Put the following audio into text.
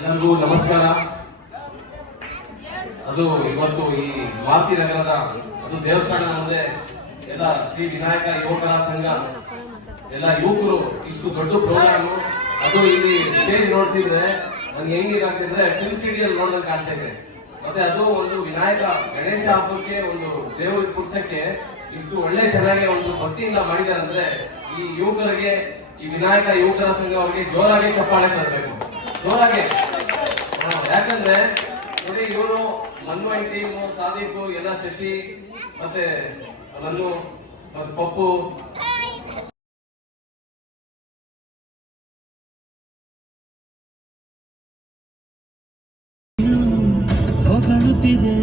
ಎಲ್ಲರಿಗೂ ನಮಸ್ಕಾರ. ಅದು ಇವತ್ತು ಈ ಮಾರುತಿ ನಗರದ ಅದು ದೇವಸ್ಥಾನ ಮುಂದೆ ಎಲ್ಲ ಶ್ರೀ ವಿನಾಯಕ ಯುವಕರ ಸಂಘ ಎಲ್ಲ ಯುವಕರು ಇಷ್ಟು ದೊಡ್ಡ ಪ್ರೋಗ್ರಾಮ್. ಅದು ಇಲ್ಲಿ ಸ್ಟೇಜ್ ನೋಡ್ತಿದ್ರೆ ನನ್ಗೆ ಹೆಂಗಿರಾಗ್ತಿದ್ರೆ ಫಿಲ್ಮ್ ಸಿಟಿಯಲ್ಲಿ ನೋಡ್ದಂಗೆ ಕಾಣ್ತಾ ಇದೆ. ಮತ್ತೆ ಅದು ಒಂದು ವಿನಾಯಕ ಗಣೇಶ ಹಬ್ಬಕ್ಕೆ ಒಂದು ದೇವ್ರಿಗೆ ಕುಡ್ಸಕ್ಕೆ ಇಷ್ಟು ಒಳ್ಳೆ ಚೆನ್ನಾಗಿ ಒಂದು ಭಕ್ತಿಯಿಂದ ಮಾಡಿದ್ದಾರೆ ಅಂದ್ರೆ ಈ ಯುವಕರಿಗೆ, ಈ ವಿನಾಯಕ ಯುವಕರ ಸಂಘ ಅವರಿಗೆ ಜೋರಾಗಿ ಚಪ್ಪಾಳೆ ತರಬೇಕು, ಜೋರಾಗಿ. ಯಾಕಂದ್ರೆ ನೋಡಿ, ಇವರು ಮನ್ನು ಟೀಮು, ಸಾದೀಪು, ಎಲ್ಲ ಶಶಿ ಮತ್ತೆ ಮನ್ನು ಮತ್ತೆ ಪಪ್ಪು ಹೊಗಳುತ್ತಿದೆ